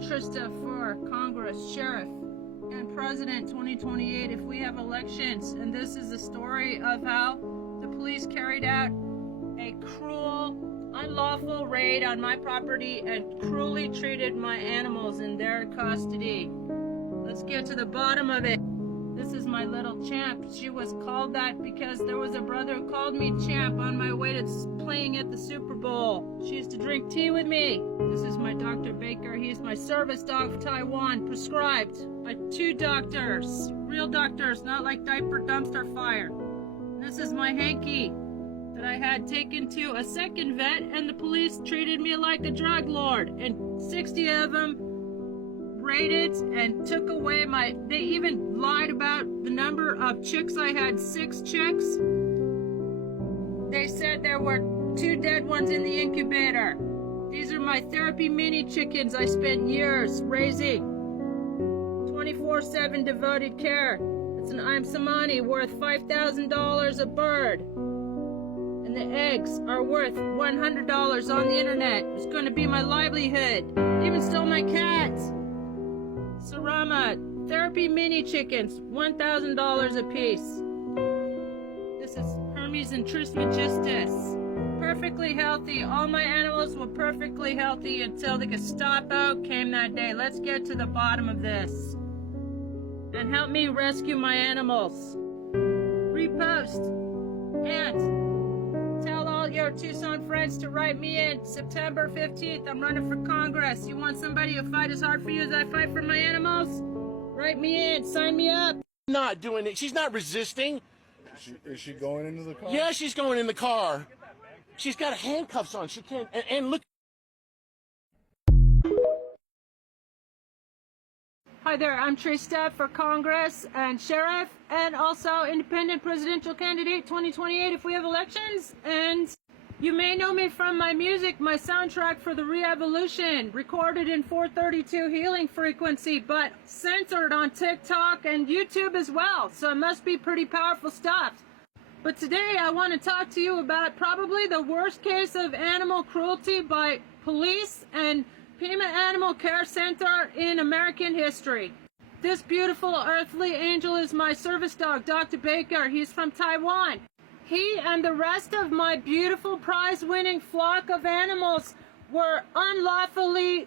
Trista for Congress, Sheriff, and President 2028 if we have elections. And this is the story of how the police carried out a cruel, unlawful raid on my property and cruelly treated my animals in their custody. Let's get to the bottom of it. This is my little champ. She was called that because there was a brother who called me champ on my way to playing at the Super Bowl. She used to drink tea with me. This is my Dr. Baker. He's my service dog for Taiwan, prescribed by 2 doctors. Real doctors, not like diaper dumpster fire. This is my hanky that I had taken to a second vet, and the police treated me like a drug lord. And 60 of them raided and took away they even lied about the number of chicks. I had 6 chicks. They said there were 2 dead ones in the incubator. These are my therapy mini chickens I spent years raising. 24/7 devoted care. It's an Imsamani worth $5,000 a bird. And the eggs are worth $100 on the internet. It's going to be my livelihood. Even stole my cats. Sarama, therapy mini chickens, $1,000 a piece. This is Hermes and Trismegistus. Perfectly healthy. All my animals were perfectly healthy until the Gestapo came that day. Let's get to the bottom of this. And help me rescue my animals. Repost. And tell all your Tucson friends to write me in. September 15th, I'm running for Congress. You want somebody to fight as hard for you as I fight for my animals? Write me in. Sign me up. Not doing it. She's not resisting. Is she going into the car? Yeah, she's going in the car. She's got handcuffs on. She can't. And look. Hi there, I'm Trista for Congress and Sheriff, and also independent presidential candidate 2028 if we have elections. And you may know me from my music, my soundtrack for the Re-Evolution, recorded in 432 healing frequency, but censored on TikTok and YouTube as well. So it must be pretty powerful stuff. But today I want to talk to you about probably the worst case of animal cruelty by police and Pima Animal Care Center in American history. This beautiful earthly angel is my service dog, Dr. Baker. He's from Taiwan. He and the rest of my beautiful prize-winning flock of animals were unlawfully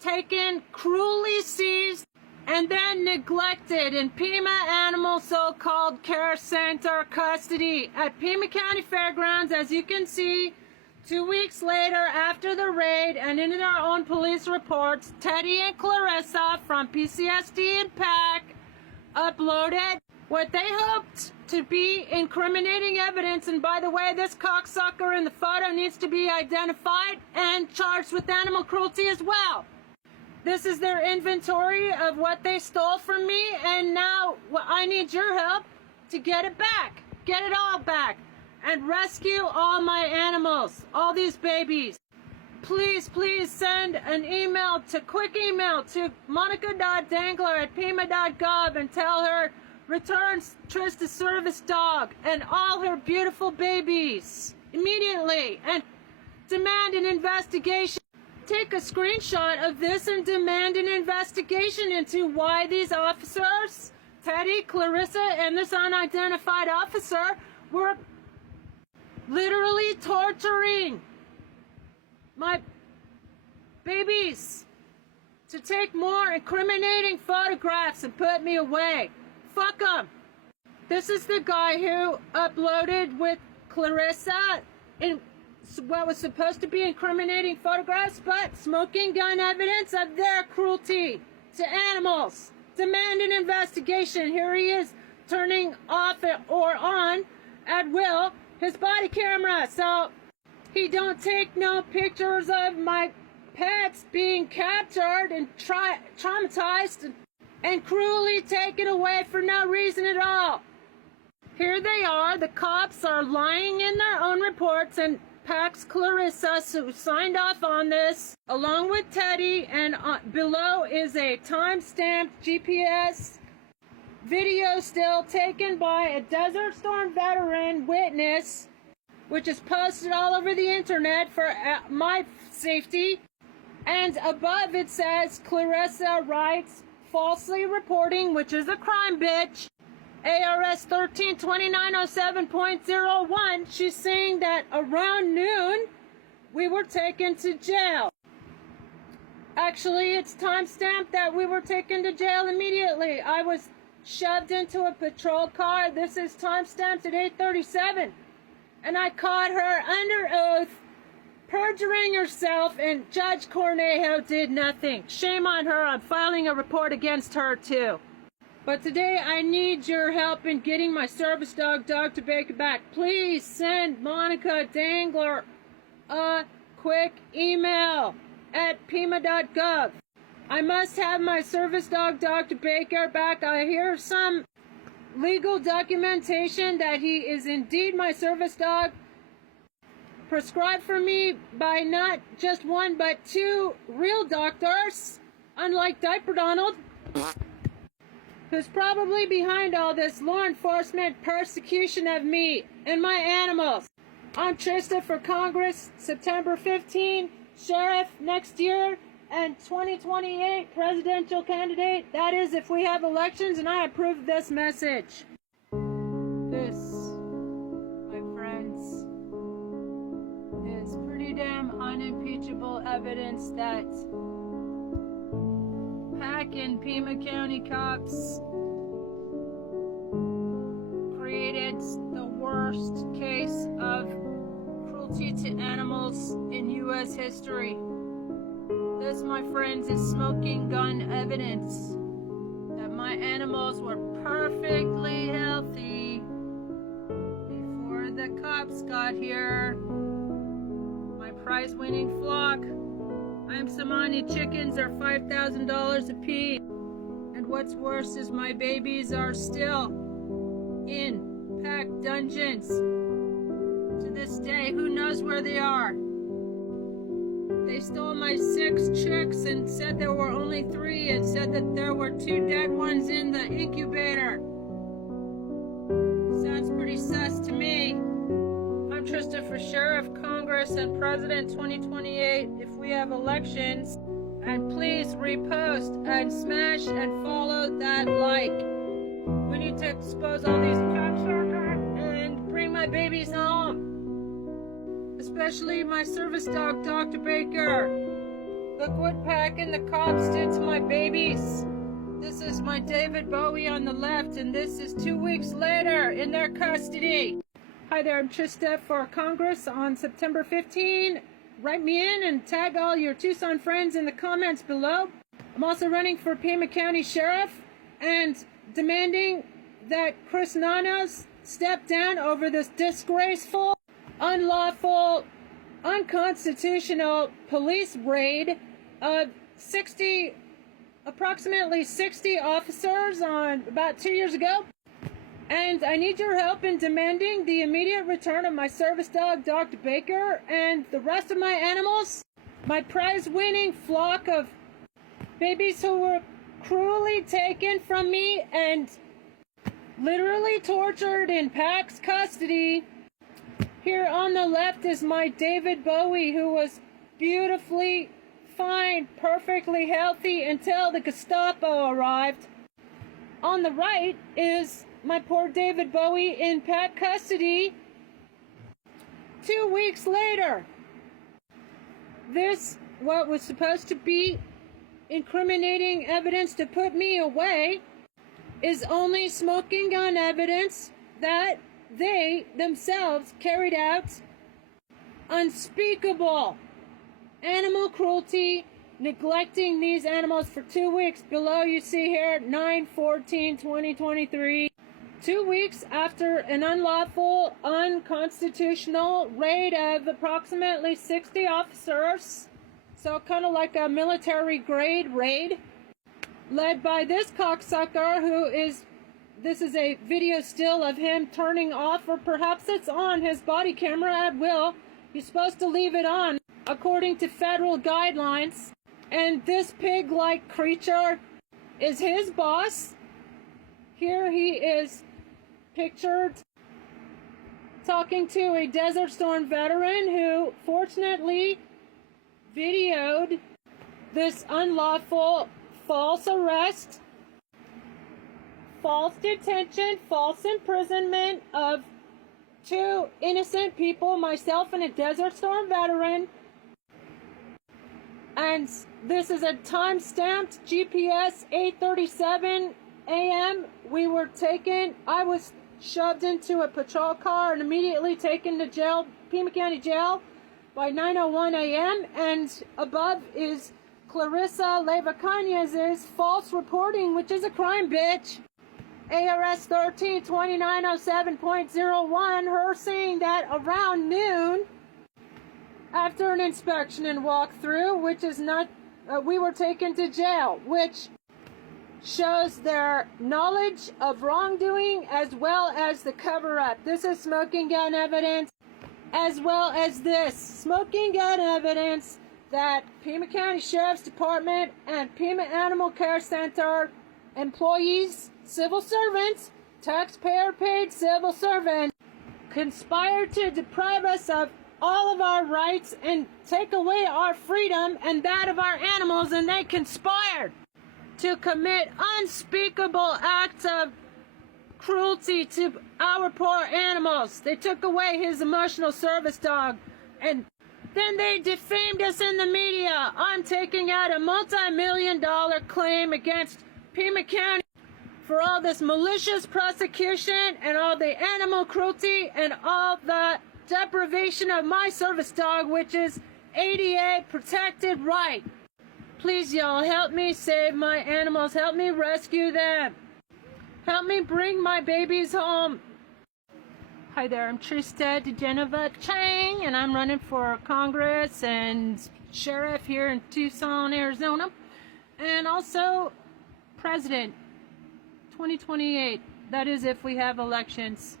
taken, cruelly seized, and then neglected in Pima Animal so-called Care Center custody at Pima County Fairgrounds. As you can see, 2 weeks later, after the raid, and in our own police reports, Teddy and Clarissa from PCSD and PAC uploaded what they hoped to be incriminating evidence. And by the way, this cocksucker in the photo needs to be identified and charged with animal cruelty as well. This is their inventory of what they stole from me, and now I need your help to get it back. Get it all back. And rescue all my animals, all these babies. Please, please send an email quick email to monica.dangler@pima.gov and tell her returns Trista's service dog and all her beautiful babies immediately, and demand an investigation. Take a screenshot of this and demand an investigation into why these officers, Teddy, Clarissa, and this unidentified officer, were literally torturing my babies to take more incriminating photographs and put me away. Fuck them. This is the guy who uploaded with Clarissa in what was supposed to be incriminating photographs, but smoking gun evidence of their cruelty to animals. Demand an investigation. Here he is turning off or on at will his body camera, so he don't take no pictures of my pets being captured and traumatized and cruelly taken away for no reason at all. Here they are. The cops are lying in their own reports, and Pax Clarissa, who signed off on this, along with Teddy, and below is a time-stamped GPS video still taken by a Desert Storm veteran witness, which is posted all over the internet for my safety. And above it says, Clarissa writes, falsely reporting, which is a crime, bitch. ARS 132907.01. She's saying that around noon, we were taken to jail. Actually, it's timestamped that we were taken to jail immediately. I was shoved into a patrol car. This is timestamped at 8:37. And I caught her under oath, perjuring herself, and Judge Cornejo did nothing. Shame on her. I'm filing a report against her, too. But today, I need your help in getting my service dog, Dr. Baker, back. Please send Monica Dangler a quick email at pima.gov. I must have my service dog, Dr. Baker, back. I hear some legal documentation that he is indeed my service dog, prescribed for me by not just one but two real doctors, unlike Diaper Donald, who's probably behind all this law enforcement persecution of me and my animals. I'm Trista for Congress, September 15, sheriff next year, and 2028 presidential candidate. That is if we have elections, and I approve this message. This, my friends, is pretty damn unimpeachable evidence that Pack and Pima County cops created the worst case of cruelty to animals in U.S. history. This, my friends, is smoking gun evidence that my animals were perfectly healthy before the cops got here. My prize-winning flock, I'm Samani chickens, are $5,000 a piece. And what's worse is my babies are still in packed dungeons. To this day, who knows where they are? They stole my 6 chicks and said there were only 3, and said that there were 2 dead ones in the incubator. Sounds pretty sus to me. I'm Trista for Sheriff, Congress, and President 2028 if we have elections. And please repost and smash and follow that like. We need to expose all these cocksuckers and bring my babies home. Especially my service dog, Dr. Baker. Look what Pack and the cops did to my babies. This is my David Bowie on the left, and this is 2 weeks later in their custody. Hi there, I'm Trista for Congress on September 15. Write me in and tag all your Tucson friends in the comments below. I'm also running for Pima County Sheriff and demanding that Chris Nanos step down over this disgraceful, unlawful, unconstitutional police raid of approximately 60 officers on about 2 years ago. And I need your help in demanding the immediate return of my service dog, Dr. Baker, and the rest of my animals, my prize-winning flock of babies who were cruelly taken from me and literally tortured in Pack's custody. Here on the left is my David Bowie, who was beautifully fine, perfectly healthy until the Gestapo arrived. On the right is my poor David Bowie in Pack custody 2 weeks later. This, what was supposed to be incriminating evidence to put me away, is only smoking gun evidence that they themselves carried out unspeakable animal cruelty, neglecting these animals for 2 weeks. Below you see here 9/14/2023. 2 weeks after an unlawful, unconstitutional raid of approximately 60 officers, so kind of like a military grade raid, led by this cocksucker this is a video still of him turning off, or perhaps it's on, his body camera at will. He's supposed to leave it on, according to federal guidelines. And this pig-like creature is his boss. Here he is pictured talking to a Desert Storm veteran who fortunately videoed this unlawful false arrest, false detention, false imprisonment of two innocent people, myself and a Desert Storm veteran. And this is a time-stamped GPS 8:37 a.m. I was shoved into a patrol car and immediately taken to jail, Pima County Jail, by 9:01 a.m. And above is Clarissa Leyva-Cañas' false reporting, which is a crime, bitch. ARS 132907.01, her saying that around noon, after an inspection and walkthrough, which is not, we were taken to jail, which shows their knowledge of wrongdoing as well as the cover-up. This is smoking gun evidence, as well as this smoking gun evidence that Pima County Sheriff's Department and Pima Animal Care Center employees, civil servants, taxpayer-paid civil servants, conspired to deprive us of all of our rights and take away our freedom and that of our animals, and they conspired to commit unspeakable acts of cruelty to our poor animals. They took away his emotional service dog, and then they defamed us in the media. I'm taking out a multi-million-dollar claim against Pima County for all this malicious prosecution and all the animal cruelty and all the deprivation of my service dog, which is ADA protected right. Please, y'all, help me save my animals. Help me rescue them. Help me bring my babies home. Hi there, I'm Trista DeGenova Chang, and I'm running for Congress and Sheriff here in Tucson, Arizona, and also President 2028. That is if we have elections.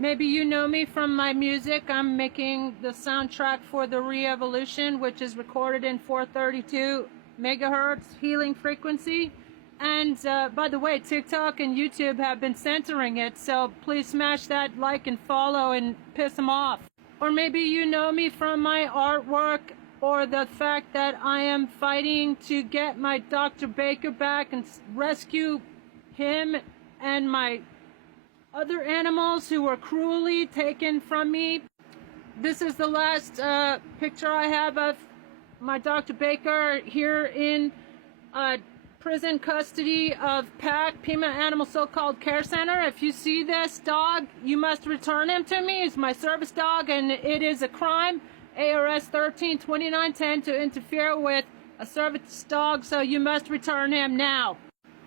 Maybe you know me from my music. I'm making the soundtrack for The Re-Evolution, which is recorded in 432 megahertz healing frequency. And by the way, TikTok and YouTube have been censoring it, so please smash that like and follow and piss them off. Or maybe you know me from my artwork or the fact that I am fighting to get my Dr. Baker back and rescue him and my other animals who were cruelly taken from me. This is the last picture I have of my Dr. Baker here in prison custody of PAC, Pima Animal So-Called Care Center. If you see this dog, you must return him to me. He's my service dog, and it is a crime, ARS 132910, to interfere with a service dog, so you must return him now.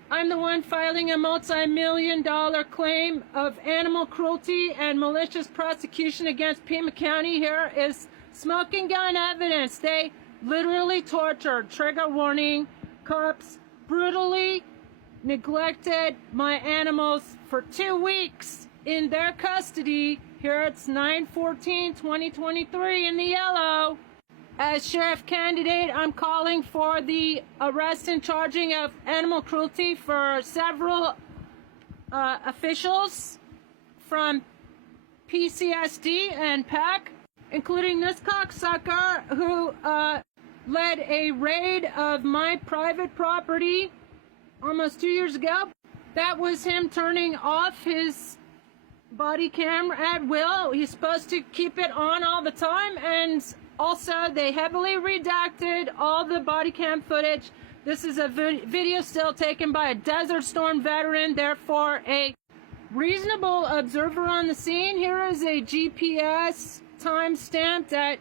I'm the one filing a multi-million-dollar claim of animal cruelty and malicious prosecution against Pima County. Here is smoking gun evidence. They literally tortured, trigger warning, cops brutally neglected my animals for 2 weeks in their custody. Here it's 9/14/2023 in the yellow. As sheriff candidate, I'm calling for the arrest and charging of animal cruelty for several officials from PCSD and PAC, including this cocksucker who led a raid of my private property almost 2 years ago. That was him turning off his body camera at will. He's supposed to keep it on all the time, and also they heavily redacted all the body cam footage. This is a video still taken by a Desert Storm veteran, therefore a reasonable observer on the scene. Here is a GPS time stamped at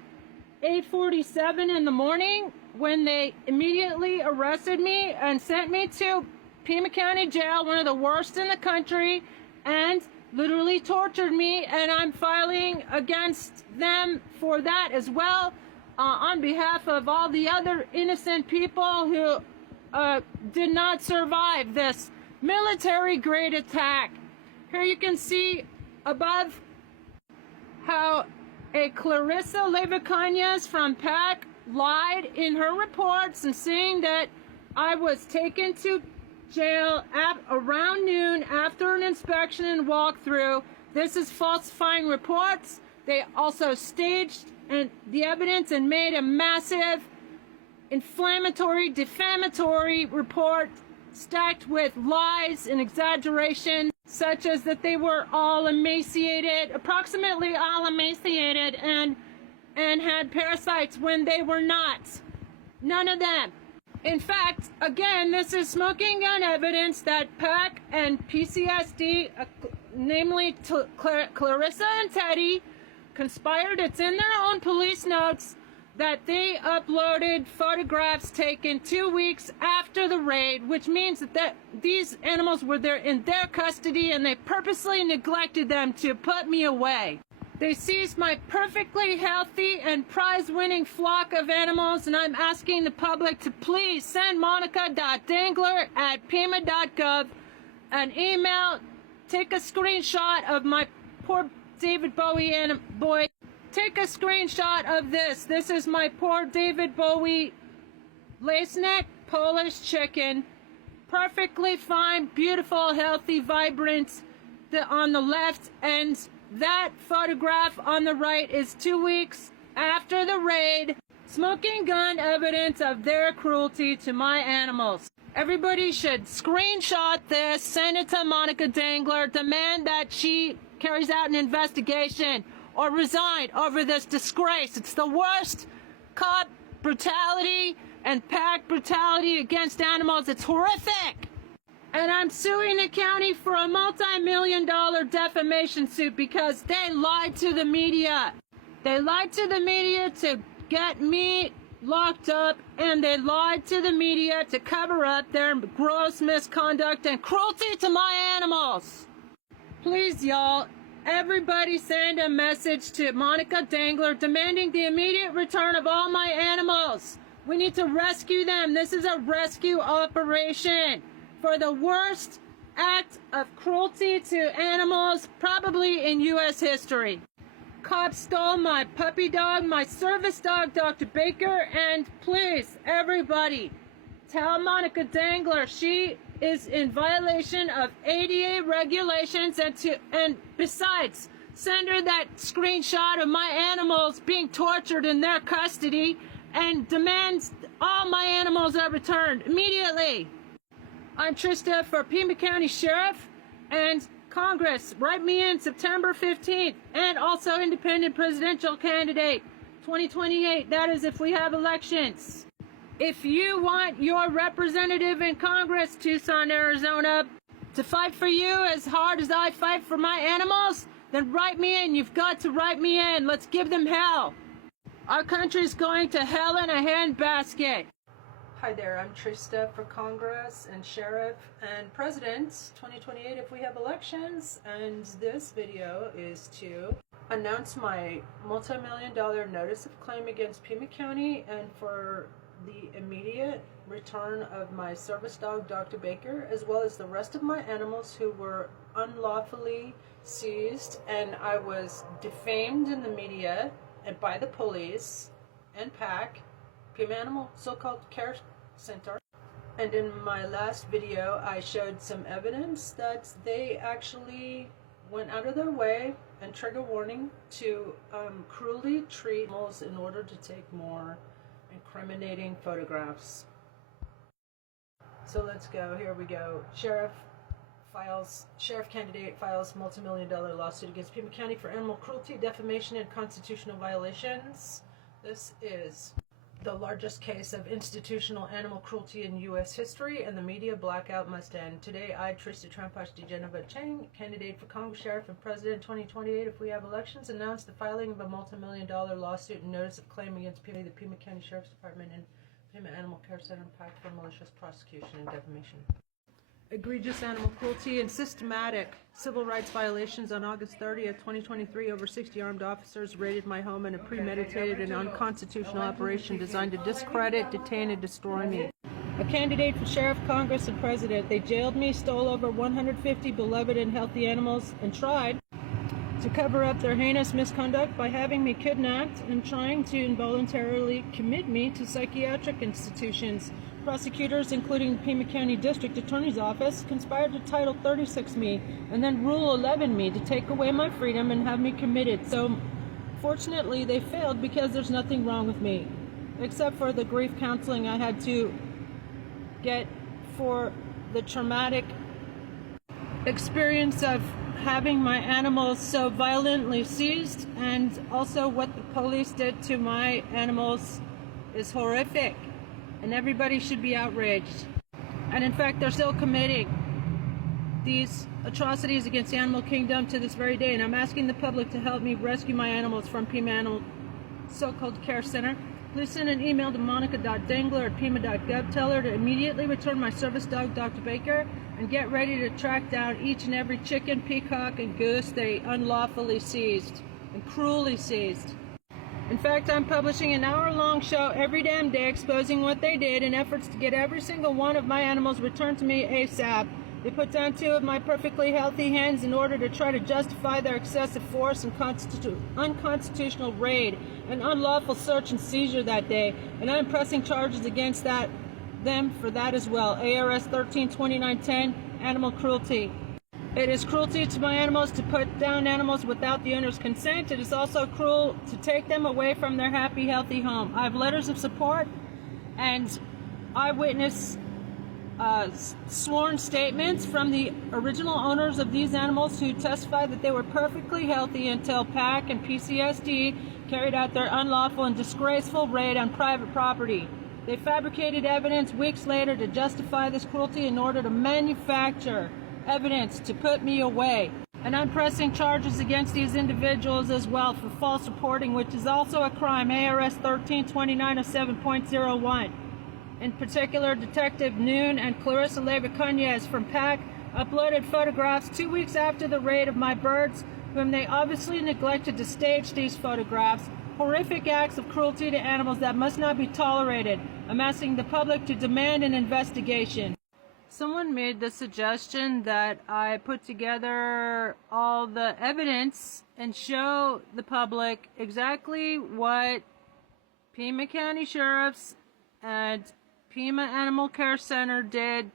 8:47 in the morning when they immediately arrested me and sent me to Pima County Jail, one of the worst in the country, and literally tortured me, and I'm filing against them for that as well, on behalf of all the other innocent people who did not survive this military-grade attack. Here you can see above how a Clarissa Leyva-Cañas from PAC lied in her reports and saying that I was taken to jail at around noon after an inspection and walkthrough. This is falsifying reports. They also staged the evidence and made a massive inflammatory, defamatory report stacked with lies and exaggeration, such as that they were all emaciated, approximately all emaciated, and had parasites when they were not. None of them. In fact, again, this is smoking gun evidence that PAC and PCSD, namely Clarissa and Teddy, conspired. It's in their own police notes that they uploaded photographs taken 2 weeks after the raid, which means that these animals were there in their custody and they purposely neglected them to put me away. They seized my perfectly healthy and prize-winning flock of animals, and I'm asking the public to please send monica.dangler@pima.gov an email. Take a screenshot of my poor David Bowie boy. Take a screenshot of this. This is my poor David Bowie lace neck Polish chicken. Perfectly fine, beautiful, healthy, vibrant on the left, and that photograph on the right is 2 weeks after the raid. Smoking gun evidence of their cruelty to my animals. Everybody should screenshot this, send it to Monica Dangler, demand that she carries out an investigation or resign over this disgrace. It's the worst cop brutality and PAC brutality against animals. It's horrific. And I'm suing the county for a multi-million-dollar defamation suit because they lied to the media. They lied to the media to get me locked up, and they lied to the media to cover up their gross misconduct and cruelty to my animals. Please, y'all, everybody send a message to Monica Dangler demanding the immediate return of all my animals. We need to rescue them. This is a rescue operation for the worst act of cruelty to animals probably in U.S. history. Cops stole my puppy dog, my service dog, Dr. Baker, and please, everybody, tell Monica Dangler she is in violation of ADA regulations, and besides, send her that screenshot of my animals being tortured in their custody and demands all my animals are returned immediately. I'm Trista for Pima County Sheriff and Congress. Write me in September 15th, and also independent presidential candidate 2028. That is if we have elections. If you want your representative in Congress, Tucson, Arizona, to fight for you as hard as I fight for my animals, then write me in. You've got to write me in. Let's give them hell. Our country's going to hell in a handbasket. Hi there, I'm Trista for Congress and Sheriff and President 2028 if we have elections, and this video is to announce my multi-million-dollar notice of claim against Pima County and for the immediate return of my service dog, Dr. Baker, as well as the rest of my animals who were unlawfully seized, and I was defamed in the media and by the police and PAC, Pima Animal so-called Care Center. And in my last video I showed some evidence that they actually went out of their way, and trigger warning, to cruelly treat animals in order to take more incriminating photographs. So let's go. Here we go. Sheriff candidate files multi-million-dollar lawsuit against Pima County for animal cruelty, defamation, and constitutional violations. This is the largest case of institutional animal cruelty in U.S. history, and the media blackout must end. Today, I, Trista Trampash DeGeneva Chang, candidate for Congress, Sheriff, and President 2028 if we have elections, announced the filing of a multi-million-dollar lawsuit and notice of claim against Pima, the Pima County Sheriff's Department, and Pima Animal Care Center PAC for malicious prosecution and defamation. Egregious animal cruelty and systematic civil rights violations. On August 30th, 2023, over 60 armed officers raided my home in a premeditated and unconstitutional operation designed to discredit, detain, and destroy me. A candidate for Sheriff, Congress, and President, they jailed me, stole over 150 beloved and healthy animals, and tried to cover up their heinous misconduct by having me kidnapped and trying to involuntarily commit me to psychiatric institutions. Prosecutors, including Pima County District Attorney's Office, conspired to Title 36 me and then Rule 11 me to take away my freedom and have me committed. So, fortunately, they failed because there's nothing wrong with me. except for the grief counseling I had to get for the traumatic experience of having my animals so violently seized, and also what the police did to my animals is horrific, and everybody should be outraged. And in fact, they're still committing these atrocities against the animal kingdom to this very day, and I'm asking the public to help me rescue my animals from Pima Animal so-called care center. Please send an email to monica.dangler@pima.gov. Tell her to immediately return my service dog, Dr. Baker, and get ready to track down each and every chicken, peacock, and goose they unlawfully seized and cruelly seized. In fact, I'm publishing an hour-long show every damn day exposing what they did in efforts to get every single one of my animals returned to me ASAP. They put down 2 of my perfectly healthy hens in order to try to justify their excessive force and unconstitutional raid and unlawful search and seizure that day, and I'm pressing charges against them for that as well. ARS 13-2910, animal cruelty. It is cruelty to my animals to put down animals without the owner's consent. It is also cruel to take them away from their happy, healthy home. I have letters of support and eyewitness sworn statements from the original owners of these animals who testified that they were perfectly healthy until PAC and PCSD carried out their unlawful and disgraceful raid on private property. They fabricated evidence weeks later to justify this cruelty in order to manufacture evidence to put me away. And I'm pressing charges against these individuals as well for false reporting, which is also a crime. ARS 13-2907.01. In particular, Detective Noon and Clarissa Leyva-Cunez from PAC uploaded photographs 2 weeks after the raid of my birds, whom they obviously neglected to stage these photographs. Horrific acts of cruelty to animals that must not be tolerated. I'm asking the public to demand an investigation. Someone made the suggestion that I put together all the evidence and show the public exactly what Pima County Sheriff's and Pima Animal Care Center did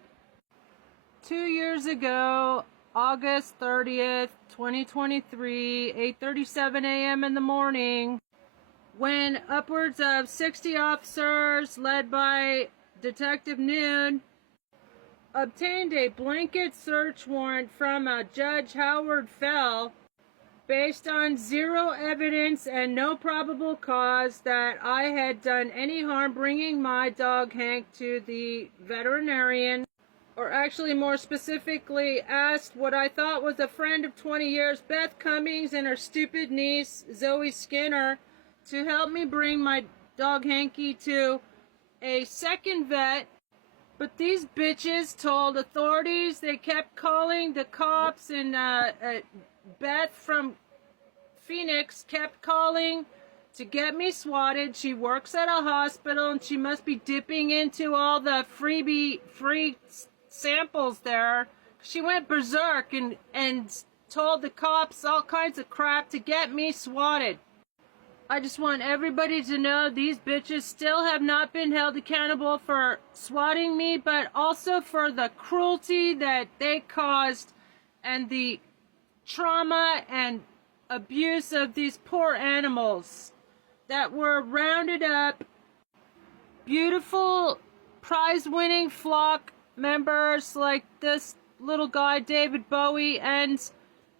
2 years ago, August 30th, 2023, 8:37 a.m. in the morning, when upwards of 60 officers led by Detective Noon obtained a blanket search warrant from Judge Howard Fell based on zero evidence and no probable cause that I had done any harm bringing my dog Hank to the veterinarian, or actually more specifically asked what I thought was a friend of 20 years, Beth Cummings, and her stupid niece Zoe Skinner to help me bring my dog Hanky to a second vet. But these bitches told authorities, they kept calling the cops, and Beth from Phoenix kept calling to get me swatted. She works at a hospital and she must be dipping into all the free samples there. She went berserk and told the cops all kinds of crap to get me swatted. I just want everybody to know these bitches still have not been held accountable for swatting me, but also for the cruelty that they caused and the trauma and abuse of these poor animals that were rounded up. Beautiful prize-winning flock members like this little guy, David Bowie, and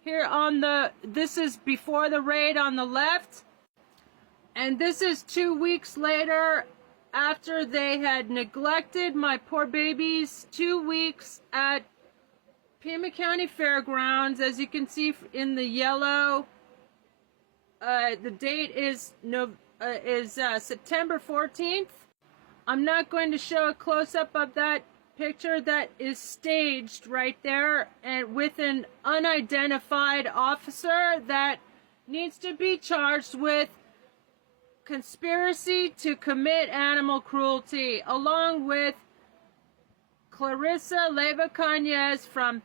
here on this is before the raid on the left. And this is 2 weeks later after they had neglected my poor babies 2 weeks at Pima County Fairgrounds. As you can see in the yellow, the date is September 14th. I'm not going to show a close-up of that picture that is staged right there and with an unidentified officer that needs to be charged with conspiracy to commit animal cruelty, along with Clarissa Leyva-Cunez from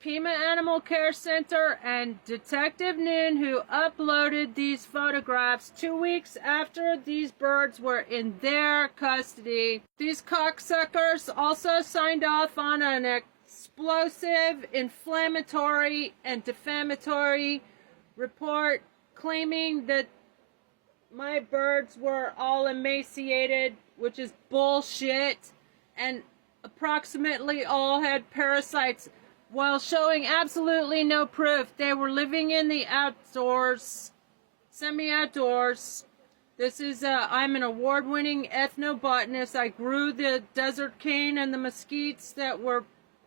Pima Animal Care Center and Detective Noon, who uploaded these photographs 2 weeks after these birds were in their custody. These cocksuckers also signed off on an explosive, inflammatory, and defamatory report claiming that my birds were all emaciated, which is bullshit, and approximately all had parasites, while showing absolutely no proof. They were living in the outdoors, semi-outdoors. This is, I'm an award-winning ethnobotanist. I grew the desert cane and the mesquites that were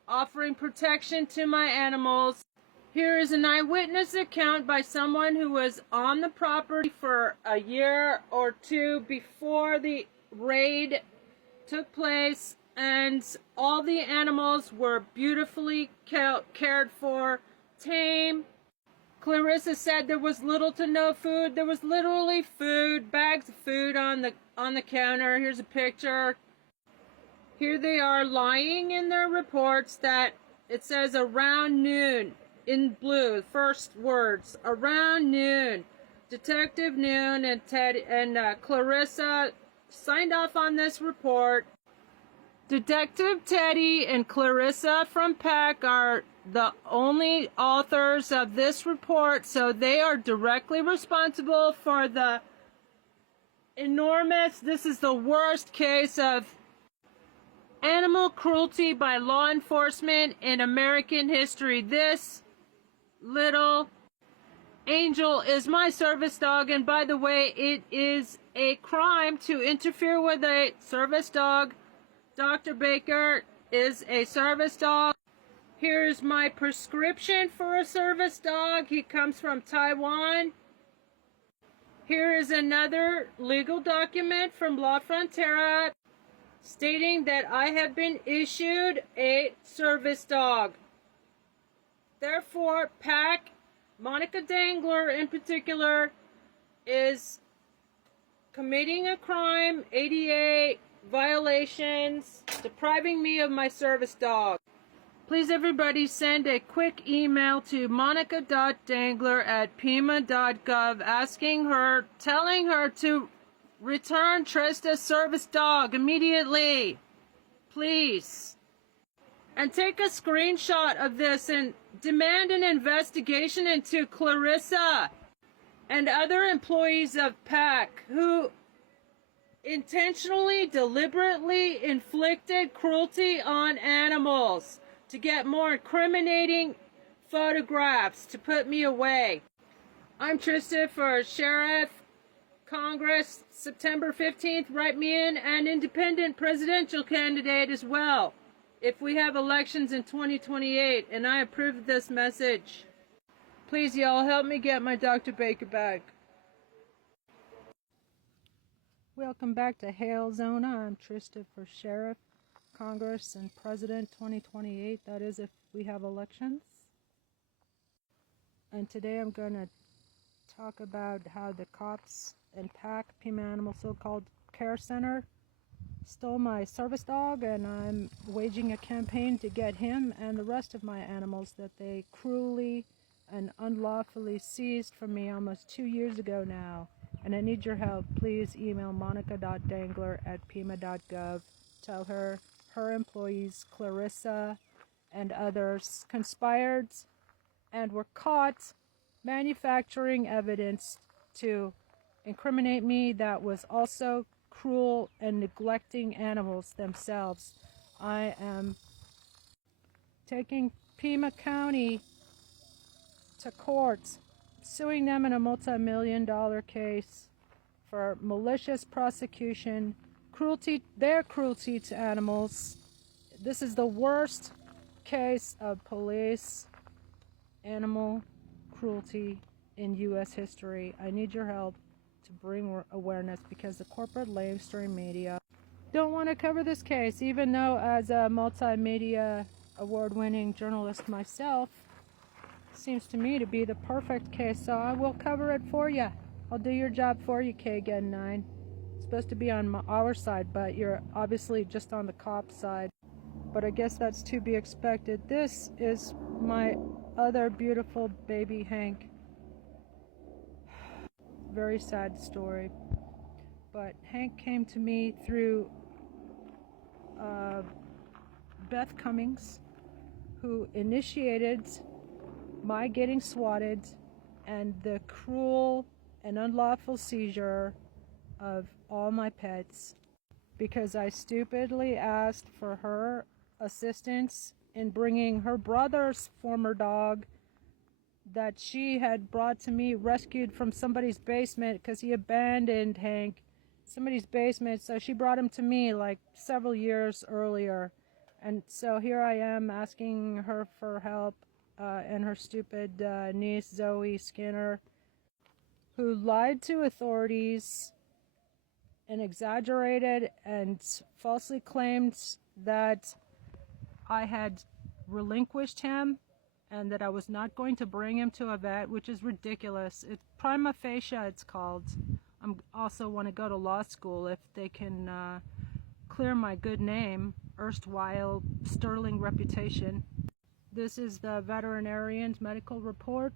offering protection to my animals. Here is an eyewitness account by someone who was on the property for a year or two before the raid took place, and all the animals were beautifully cared for, tame. Clarissa said there was little to no food. There was literally food, bags of food on the counter. Here's a picture. Here they are lying in their reports that it says around noon in blue. First words, around noon. Detective Noon and Ted and Clarissa signed off on this report. Detective Teddy and Clarissa from PAC are the only authors of this report, so they are directly responsible for the enormous, this is the worst case of animal cruelty by law enforcement in American history. This little Angel is my service dog, and by the way, it is a crime to interfere with a service dog. Dr. Baker is a service dog. Here's my prescription for a service dog. He comes from Taiwan. Here is another legal document from La Frontera stating that I have been issued a service dog. Therefore, PAC, Monica Dangler in particular, is committing a crime, ADA violations, depriving me of my service dog. Please everybody send a quick email to monica.dangler@pima.gov telling her to return Trista's service dog immediately. Please. And take a screenshot of this and demand an investigation into Clarissa and other employees of PAC who intentionally, deliberately inflicted cruelty on animals to get more incriminating photographs to put me away. I'm Trista for Sheriff, Congress, September 15th. Write me in, an independent presidential candidate as well, if we have elections in 2028, and I approve of this message. Please, y'all, help me get my Dr. Baker back. Welcome back to Hail Zona. I'm Trista for Sheriff, Congress, and President 2028. That is if we have elections. And today I'm going to talk about how the cops and PAC, Pima Animal So-Called Care Center, stole my service dog, and I'm waging a campaign to get him and the rest of my animals that they cruelly and unlawfully seized from me almost 2 years ago now. And I need your help. Please email monica.dangler@pima.gov. Tell her her employees, Clarissa and others, conspired and were caught manufacturing evidence to incriminate me that was also cruel and neglecting animals themselves. I am taking Pima County to court, suing them in a multi-million-dollar case for malicious prosecution, their cruelty to animals. This is the worst case of police animal cruelty in U.S. history. I need your help to bring awareness, because the corporate lamestream media don't want to cover this case, even though as a multimedia award-winning journalist myself, seems to me to be the perfect case, so I will cover it for you. I'll do your job for you, KGN9. It's supposed to be on our side, but you're obviously just on the cop side. But I guess that's to be expected. This is my other beautiful baby Hank. Very sad story. But Hank came to me through Beth Cummings, who initiated my getting swatted and the cruel an unlawful seizure of all my pets because I stupidly asked for her assistance in bringing her brother's former dog that she had brought to me, rescued from somebody's basement because he abandoned Hank, somebody's basement. So she brought him to me like several years earlier. And so here I am asking her for help, and her stupid niece, Zoe Skinner, who lied to authorities and exaggerated and falsely claimed that I had relinquished him and that I was not going to bring him to a vet, which is ridiculous. It's prima facie, it's called. I also want to go to law school if they can clear my good name, erstwhile sterling reputation. This is the veterinarian's medical report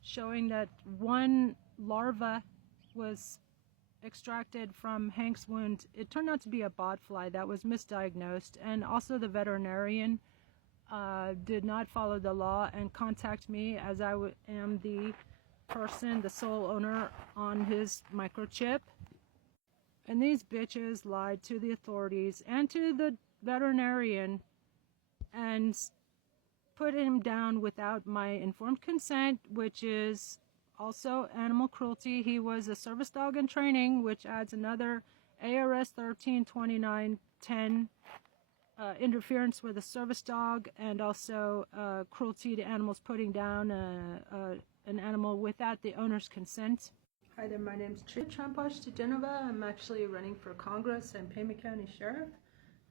showing that one larva was extracted from Hank's wound. It turned out to be a botfly that was misdiagnosed, and also the veterinarian did not follow the law and contact me, as I am the person, the sole owner on his microchip. And these bitches lied to the authorities and to the veterinarian and put him down without my informed consent, which is also animal cruelty. He was a service dog in training, which adds another ARS 132910 interference with a service dog, and also cruelty to animals, putting down an animal without the owner's consent. Hi there, my name's Traumatized to Genova. I'm actually running for Congress and Payment County Sheriff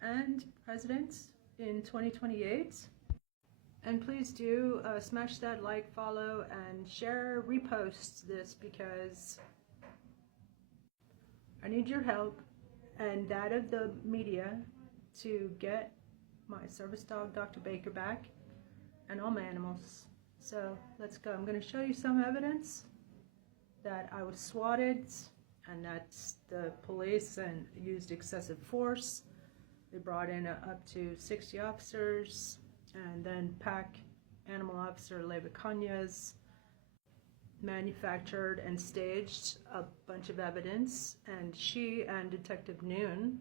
and President in 2028. And please do smash that like, follow, and share, repost this, because I need your help and that of the media to get my service dog, Dr. Baker, back, and all my animals. So let's go. I'm going to show you some evidence that I was swatted and that the police and used excessive force. They brought in up to 60 officers, and then PAC Animal Officer Leva Cañas manufactured and staged a bunch of evidence, and she and Detective Noon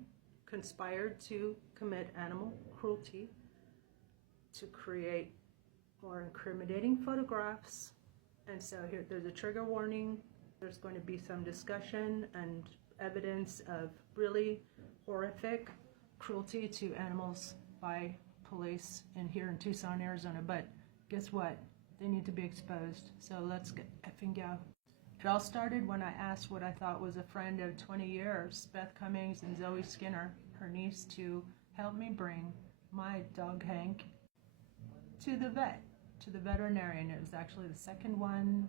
conspired to commit animal cruelty to create more incriminating photographs. And so here, there's a trigger warning. There's going to be some discussion and evidence of really horrific cruelty to animals by police here in Tucson, Arizona. But guess what? They need to be exposed. So let's get effing go. It all started when I asked what I thought was a friend of 20 years, Beth Cummings and Zoe Skinner, her niece, to help me bring my dog Hank to the vet, to the veterinarian. It was actually the second one,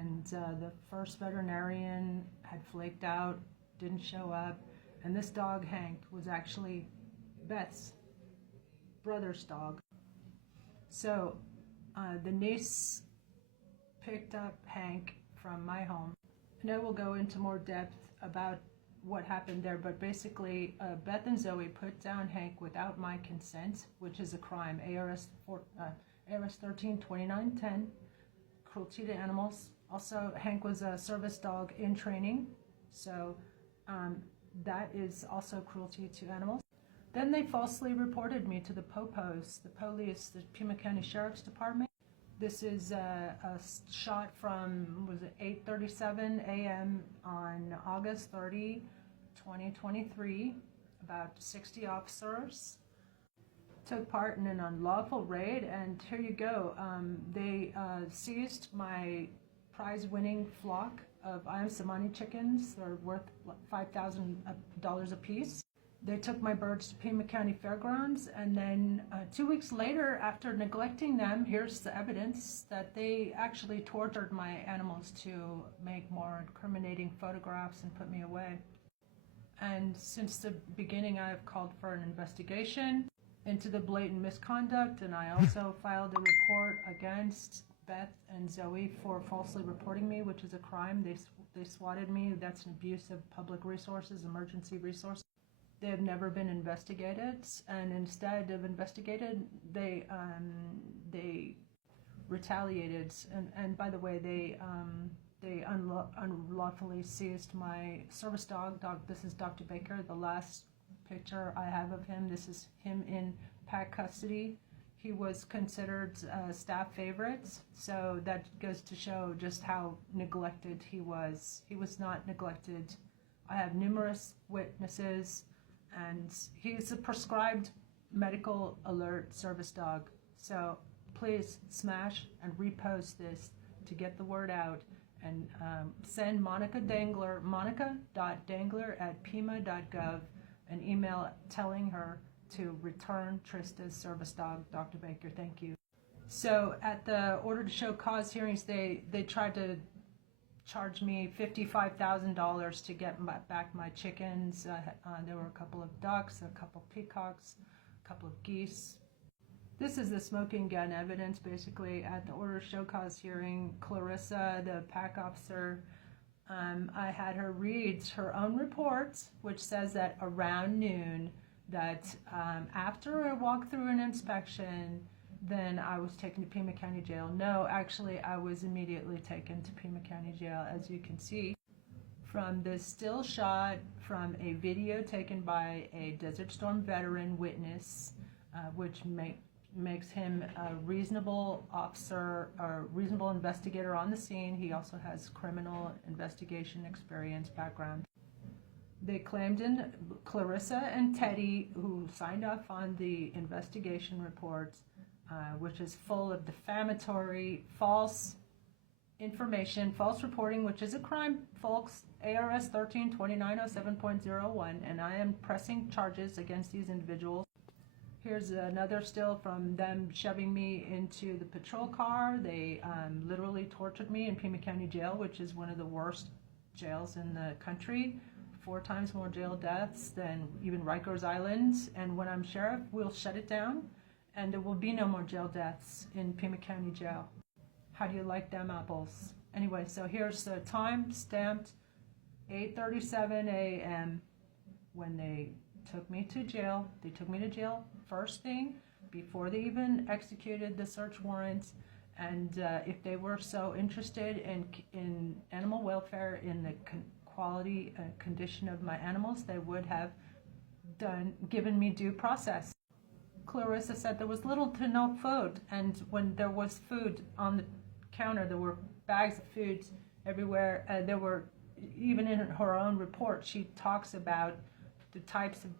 and the first veterinarian had flaked out, didn't show up, and this dog Hank was actually Beth's brother's dog. So the niece picked up Hank from my home, and I will go into more depth about what happened there, but basically Beth and Zoe put down Hank without my consent, which is a crime. ARS 132910, cruelty to animals. Also, Hank was a service dog in training, so that is also cruelty to animals. Then they falsely reported me to the POPOs, the police, the Pima County Sheriff's Department. This is a shot from, was it 8:37 a.m. on August 30, 2023. About 60 officers took part in an unlawful raid, and here you go. They seized my prize-winning flock of Ayam Samani chickens. They're worth $5,000 a piece. They took my birds to Pima County Fairgrounds, and then 2 weeks later, after neglecting them, here's the evidence that they actually tortured my animals to make more incriminating photographs and put me away. And since the beginning, I have called for an investigation into the blatant misconduct, and I also filed a report against Beth and Zoe for falsely reporting me, which is a crime. They swatted me. That's an abuse of public resources, emergency resources. They have never been investigated, and instead of investigated, they retaliated. And by the way, they unlawfully seized my service dog. This is Dr. Baker. The last picture I have of him, this is him in PAC custody. He was considered staff favorites, so that goes to show just how neglected he was. He was not neglected. I have numerous witnesses, and he's a prescribed medical alert service dog. So please smash and repost this to get the word out, and send Monica Dangler, monica.dangler@pima.gov, an email telling her to return Trista's service dog, Dr. Baker. Thank you. So at the order to show cause hearings, they tried to charge me $55,000 to get back my chickens. There were a couple of ducks, a couple of peacocks, a couple of geese. This is the smoking gun evidence, basically. At the order to show cause hearing, Clarissa, the PAC officer, I had her read her own reports, which says that around noon, that after a walkthrough and inspection, then I was taken to Pima County Jail. No, actually, I was immediately taken to Pima County Jail, as you can see from this still shot from a video taken by a Desert Storm veteran witness, which makes him a reasonable officer or reasonable investigator on the scene. He also has criminal investigation experience background. They claimed in Clarissa and Teddy, who signed off on the investigation report, which is full of defamatory, false information, false reporting, which is a crime, folks. ARS 132907.01, and I am pressing charges against these individuals. Here's another still from them shoving me into the patrol car. They literally tortured me in Pima County Jail, which is one of the worst jails in the country. 4 times more jail deaths than even Rikers Island. And when I'm sheriff, we'll shut it down, and there will be no more jail deaths in Pima County Jail. How do you like them apples? Anyway, so here's the time stamped 8:37 a.m. when they took me to jail. They took me to jail first thing before they even executed the search warrant. And if they were so interested in animal welfare, in the quality condition of my animals, they would have given me due process. Clarissa said there was little to no food, and when there was food on the counter, there were bags of food everywhere. There were, even in her own report, she talks about the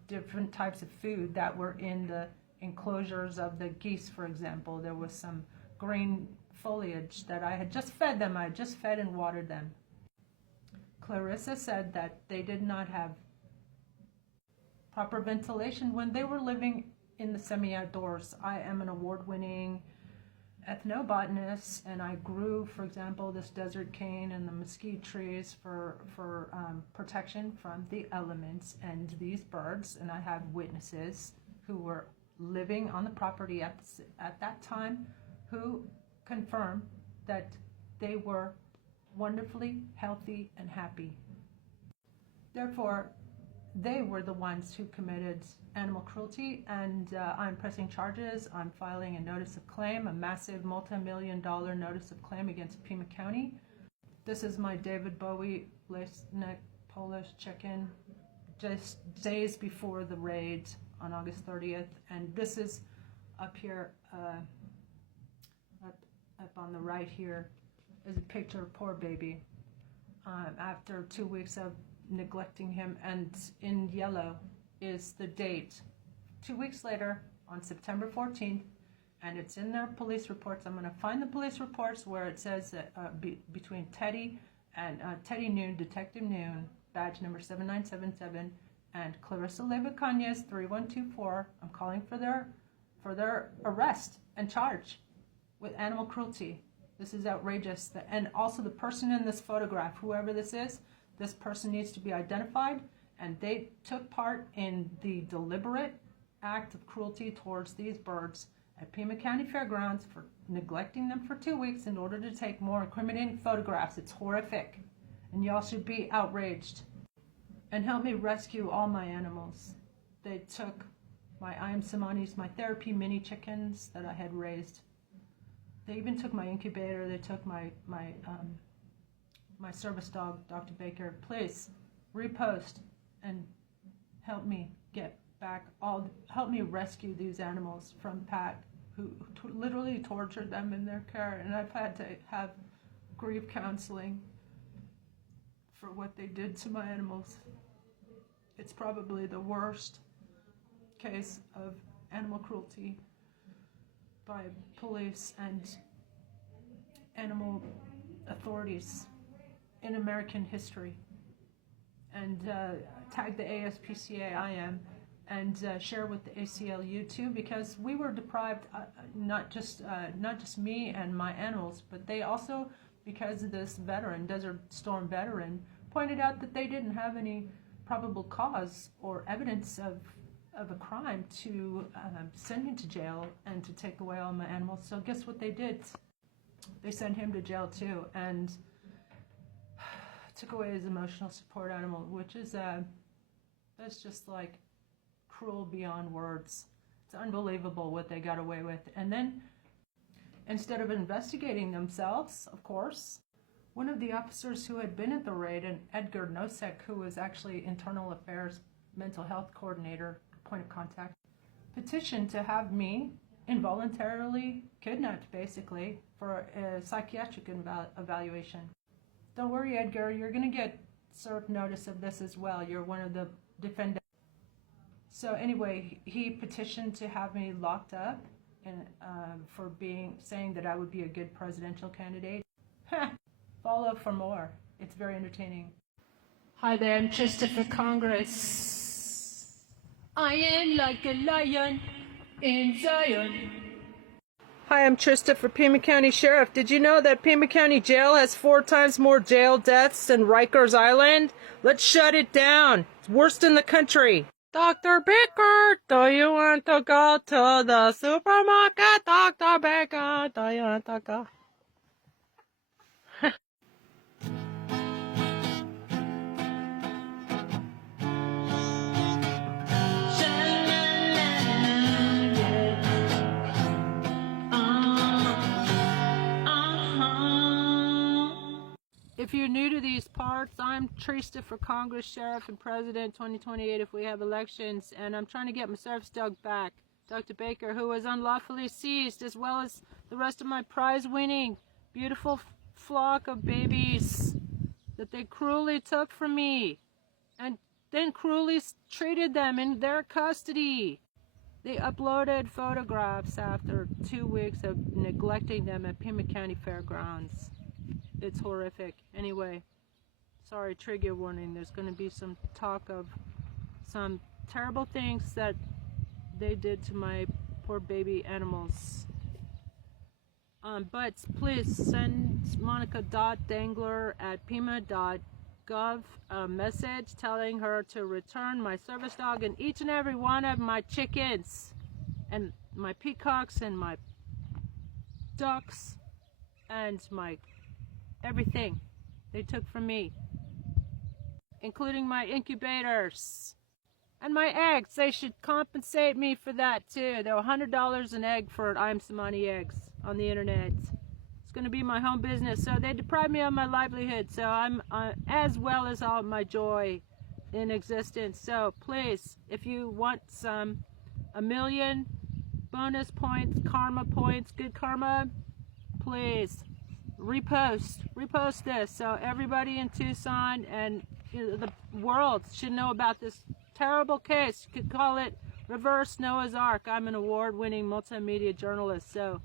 different types of food that were in the enclosures of the geese, for example. There was some green foliage that I had just fed them. I had just fed and watered them. Clarissa said that they did not have proper ventilation when they were living in the semi-outdoors. I am an award-winning ethnobotanist, and I grew, for example, this desert cane and the mesquite trees for protection from the elements and these birds. And I have witnesses who were living on the property at that time who confirm that they were wonderfully healthy and happy. Therefore, they were the ones who committed animal cruelty, and I'm pressing charges. I'm filing a notice of claim, a massive multi-million-dollar notice of claim against Pima County. This is my David Bowie lace-neck Polish chicken, just days before the raid on August 30th, and this is up here, up on the right here, is a picture of poor baby after 2 weeks of neglecting him, and in yellow is the date 2 weeks later on September 14th, and it's in their police reports. I'm going to find the police reports where it says that between Teddy and Teddy Noon, Detective Noon, badge number 7977, and Clarissa Levicanez 3124. I'm calling for their arrest and charge with animal cruelty. This is outrageous. And also the person in this photograph, whoever this is, this person needs to be identified, and they took part in the deliberate act of cruelty towards these birds at Pima County Fairgrounds for neglecting them for 2 weeks in order to take more incriminating photographs. It's horrific, and y'all should be outraged. And help me rescue all my animals. They took my I Am Samanis, my therapy mini chickens that I had raised. They even took my incubator. They took my my service dog, Dr. Baker, please repost and help me get back help me rescue these animals from Pat, who literally tortured them in their care, and I've had to have grief counseling for what they did to my animals. It's probably the worst case of animal cruelty by police and animal authorities in American history. And tag the ASPCA, I am, and share with the ACLU too, because we were deprived, not just me and my animals, but they also, because of this veteran, Desert Storm veteran, pointed out that they didn't have any probable cause or evidence of a crime to send him to jail and to take away all my animals. So guess what they did? They sent him to jail too, and took away his emotional support animal, which is that's just like cruel beyond words. It's unbelievable what they got away with. And then, instead of investigating themselves, of course, one of the officers who had been at the raid, and Edgar Nosek, who was actually Internal Affairs Mental Health Coordinator, point of contact, petitioned to have me involuntarily kidnapped, basically, for a psychiatric evaluation. Don't worry, Edgar, you're going to get served notice of this as well. You're one of the defendants. So anyway, he petitioned to have me locked up and for saying that I would be a good presidential candidate. Follow for more. It's very entertaining. Hi there, I'm Trista for Congress. I am like a lion in Zion. Hi, I'm Trista for Pima County Sheriff. Did you know that Pima County Jail has 4 times more jail deaths than Rikers Island? Let's shut it down. It's worst in the country. Dr. Baker, do you want to go to the supermarket? Dr. Baker, do you want to go? If you're new to these parts, I'm Trista for Congress, Sheriff, and President 2028 if we have elections, and I'm trying to get my service dog back, Dr. Baker, who was unlawfully seized, as well as the rest of my prize-winning, beautiful flock of babies that they cruelly took from me, and then cruelly treated them in their custody. They uploaded photographs after 2 weeks of neglecting them at Pima County Fairgrounds. It's horrific. Anyway, sorry, trigger warning. There's going to be some talk of some terrible things that they did to my poor baby animals. But please send monica.dangler@pima.gov a message telling her to return my service dog and each and every one of my chickens and my peacocks and my ducks and my everything they took from me, including my incubators and my eggs. They should compensate me for that too. They're $100 an egg for I'm Samani eggs on the internet. It's going to be my home business, so they deprived me of my livelihood, so I'm as well as all my joy in existence. So please, if you want some 1 million bonus points, karma points, good karma, please repost this so everybody in Tucson and the world should know about this terrible case. You could call it reverse Noah's Ark. I'm an award-winning multimedia journalist, so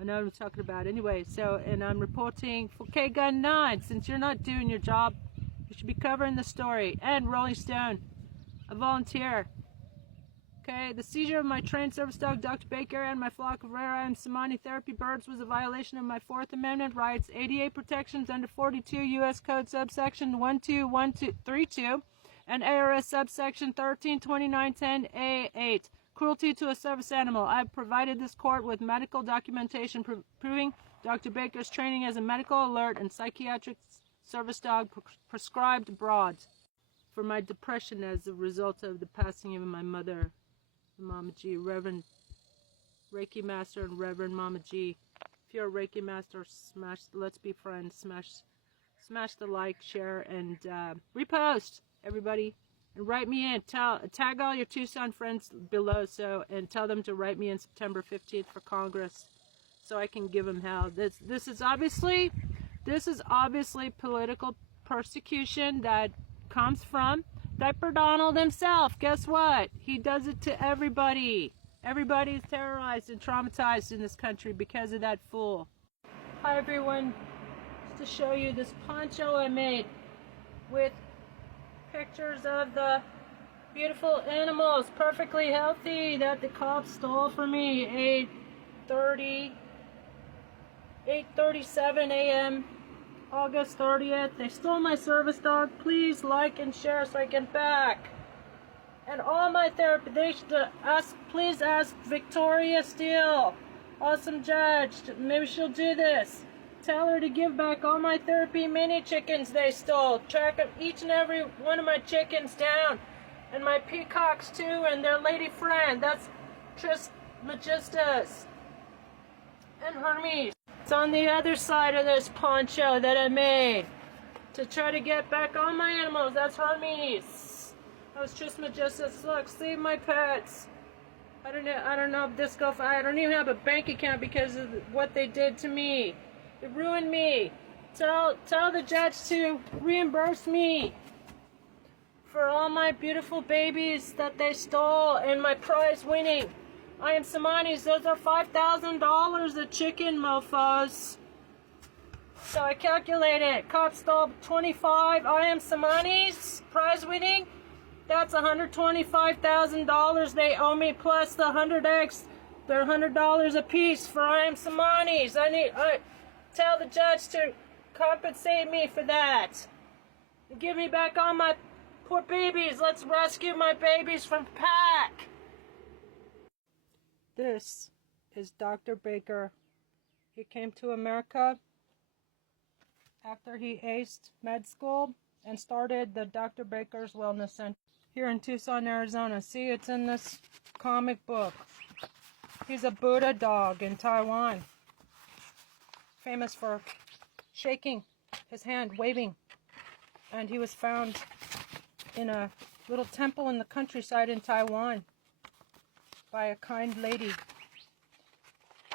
I know what I'm talking about. Anyway, and I'm reporting for K-Gun 9. Since you're not doing your job, you should be covering the story. And Rolling Stone, a volunteer. Okay, the seizure of my trained service dog, Dr. Baker, and my flock of rare I'm Samani therapy birds was a violation of my 4th Amendment rights, ADA protections under 42 U.S. Code subsection 12132, and ARS subsection 132910A8, cruelty to a service animal. I've provided this court with medical documentation proving Dr. Baker's training as a medical alert and psychiatric service dog prescribed abroad for my depression as a result of the passing of my mother, Mama G, Reverend Reiki Master and Reverend Mama G. If you're a Reiki Master, smash, let's be friends, smash Smash the like, share, and repost, everybody. And write me in. Tag all your Tucson friends below, and tell them to write me in September 15th for Congress, so I can give them hell. This is obviously political persecution that comes from Diaper Donald himself. Guess what? He does it to everybody. Everybody's terrorized and traumatized in this country because of that fool. Hi everyone. Just to show you this poncho I made with pictures of the beautiful animals, perfectly healthy, that the cops stole from me. 8:37 a.m. August 30th. They stole my service dog. Please like and share so I get back. And all my therapy, please ask Victoria Steele, awesome judge, maybe she'll do this. Tell her to give back all my therapy mini chickens they stole. Track each and every one of my chickens down. And my peacocks too, and their lady friend. That's Trismegistus. And Hermes. It's on the other side of this poncho that I made to try to get back all my animals. That's Hermes. That was Trismegistus. Look, save my pets. I don't know if this goes. I don't even have a bank account because of what they did to me. It ruined me. Tell the judge to reimburse me for all my beautiful babies that they stole and my prize winning. I am Samanis. Those are $5,000 a chicken, mofos. So I calculated. Cops stole 25. I am Samanis. Prize winning. That's $125,000 they owe me, plus the 100 eggs. They're $100 a piece for I am Samanis. I tell the judge to compensate me for that. And give me back all my poor babies. Let's rescue my babies from pack. This is Dr. Baker. He came to America after he aced med school and started the Dr. Baker's Wellness Center here in Tucson, Arizona. See, it's in this comic book. He's a Buddha dog in Taiwan, famous for shaking his hand, waving. And he was found in a little temple in the countryside in Taiwan by a kind lady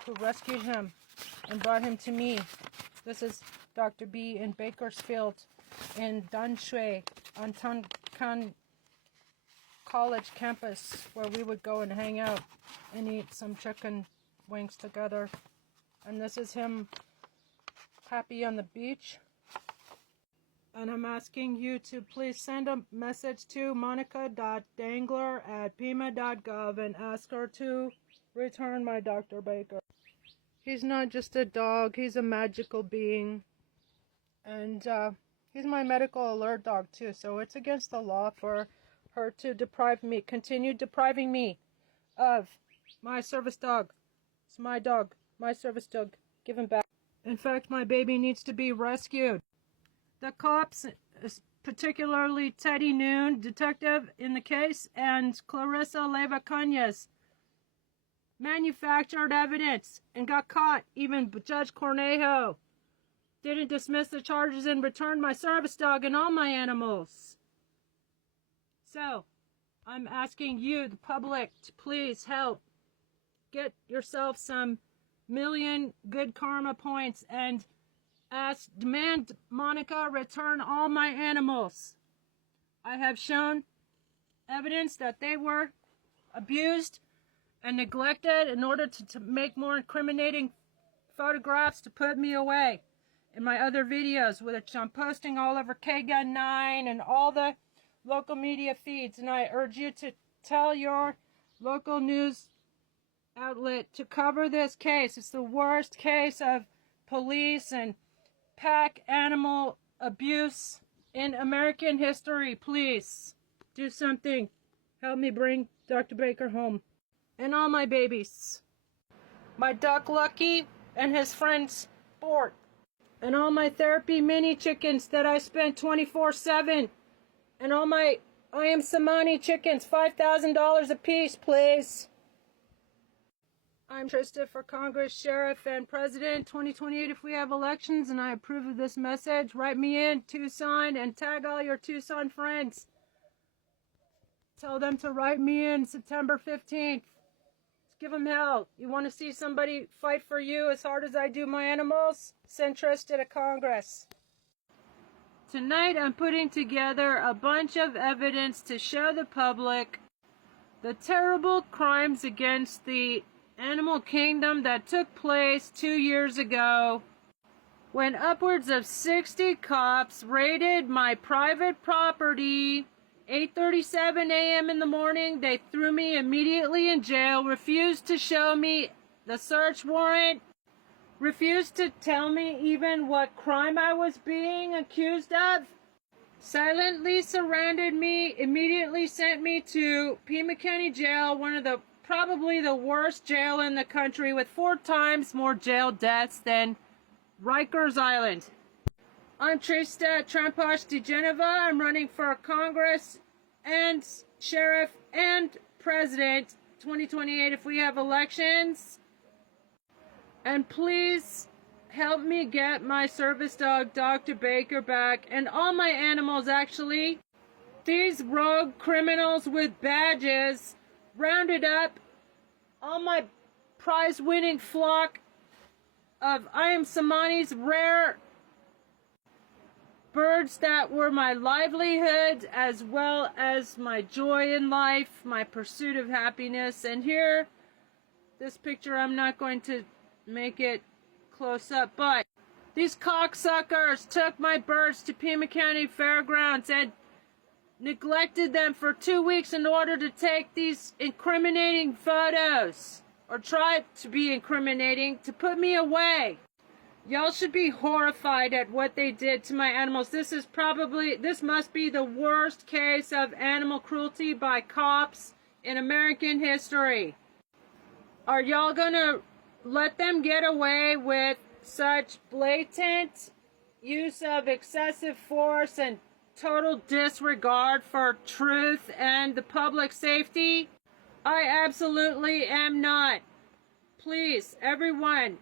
who rescued him and brought him to me. This is Dr. B in Bakersfield in Danshui on Tunkan College campus, where we would go and hang out and eat some chicken wings together. And this is him happy on the beach. And I'm asking you to please send a message to monica.dangler@pima.gov and ask her to return my Dr. Baker. He's not just a dog, he's a magical being. And he's my medical alert dog too, so it's against the law for her to continue depriving me of my service dog. It's my dog, my service dog. Give him back. In fact, my baby needs to be rescued. The cops, particularly Teddy Noon, detective in the case, and Clarissa Leva Cañas, manufactured evidence and got caught. Even Judge Cornejo didn't dismiss the charges and returned my service dog and all my animals. So, I'm asking you, the public, to please help get yourself some million good karma points and demand Monica return all my animals. I have shown evidence that they were abused and neglected in order to make more incriminating photographs to put me away in my other videos, which I'm posting all over KGun9 and all the local media feeds. And I urge you to tell your local news outlet to cover this case. It's the worst case of police and pack animal abuse in American history. Please do something. Help me bring Dr. Baker home. And all my babies. My duck Lucky and his friend Sport. And all my therapy mini chickens that I spent 24/7. And all my I am Samani chickens, $5,000 a piece, please. I'm Trista for Congress, Sheriff, and President 2028 if we have elections, and I approve of this message. Write me in, Tucson, and tag all your Tucson friends. Tell them to write me in September 15th. Give them hell. You want to see somebody fight for you as hard as I do my animals? Send Trista to Congress. Tonight I'm putting together a bunch of evidence to show the public the terrible crimes against the animal kingdom that took place 2 years ago when upwards of 60 cops raided my private property. 8:37 a.m. in the morning, they threw me immediately in jail, refused to show me the search warrant, refused to tell me even what crime I was being accused of, silently surrounded me, immediately sent me to Pima County Jail, one of the probably the worst jail in the country, with 4 times more jail deaths than Rikers Island. I'm Trista traumatized de Geneva. I'm running for Congress and Sheriff and President 2028 if we have elections. And please help me get my service dog, Dr. Baker, back, and all my animals, actually. These rogue criminals with badges rounded up all my prize-winning flock of I am Samani's rare birds that were my livelihood, as well as my joy in life, my pursuit of happiness. And here, this picture, I'm not going to make it close up, but these cocksuckers took my birds to Pima County Fairgrounds and neglected them for 2 weeks in order to take these incriminating photos, or tried to be incriminating, to put me away. Y'all should be horrified at what they did to my animals. This must be the worst case of animal cruelty by cops in American history. Are y'all gonna let them get away with such blatant use of excessive force and total disregard for truth and the public safety? I absolutely am not. Please, everyone,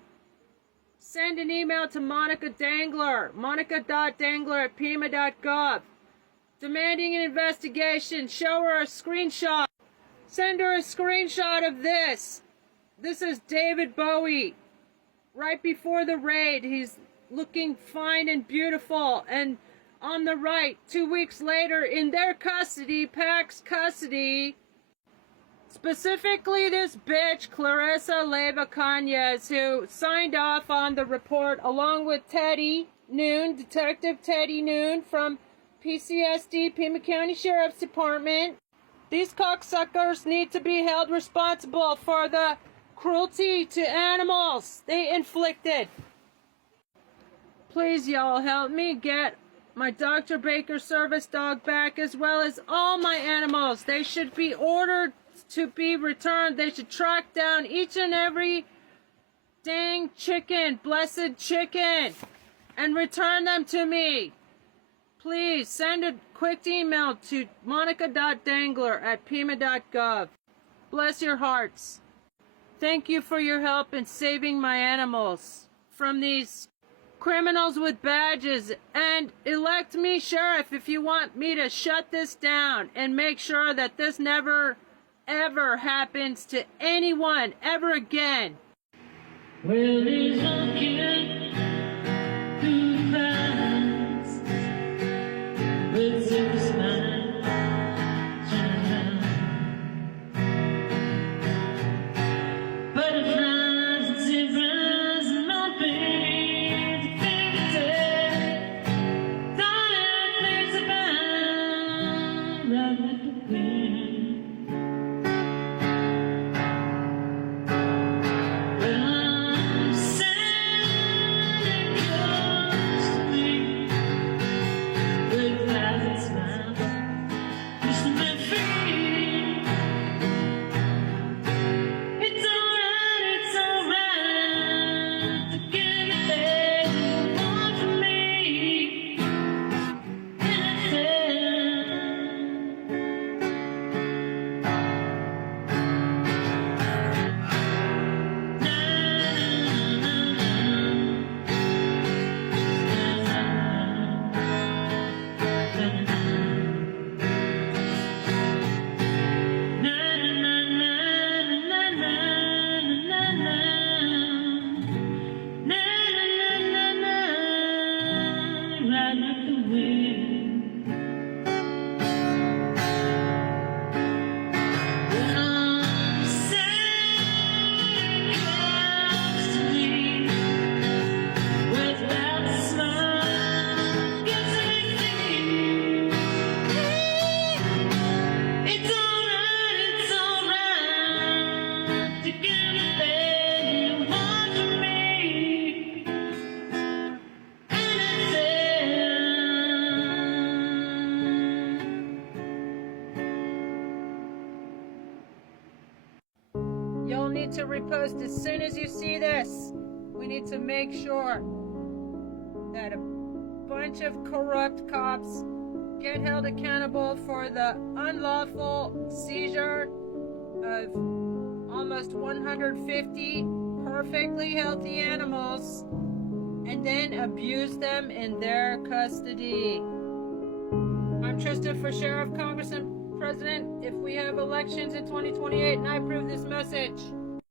send an email to Monica Dangler, monica.dangler@pima.gov, demanding an investigation. Show her a screenshot. Send her a screenshot of this. This is David Bowie. Right before the raid, he's looking fine and beautiful. And on the right, 2 weeks later, in their custody, PAC's custody, specifically this bitch, Clarissa Leyva Cañas, who signed off on the report along with Teddy Noon, Detective Teddy Noon from PCSD, Pima County Sheriff's Department. These cocksuckers need to be held responsible for the cruelty to animals they inflicted. Please, y'all, help me get my Dr. Baker service dog back, as well as all my animals. They should be ordered to be returned. They should track down each and every dang chicken, blessed chicken, and return them to me. Please send a quick email to monica.dangler@pima.gov. Bless your hearts. Thank you for your help in saving my animals from these criminals with badges, and elect me sheriff if you want me to shut this down and make sure that this never ever happens to anyone ever again. Well, he's walking through the past with a smile. Butterflies and zebras and no pain to fingertip. Tired things about right at the wind. Well, I'm sad. to repost as soon as you see this. We need to make sure that a bunch of corrupt cops get held accountable for the unlawful seizure of almost 150 perfectly healthy animals and then abuse them in their custody. I'm Trista for Sheriff, Congress, and President if we have elections in 2028, and I approve this message.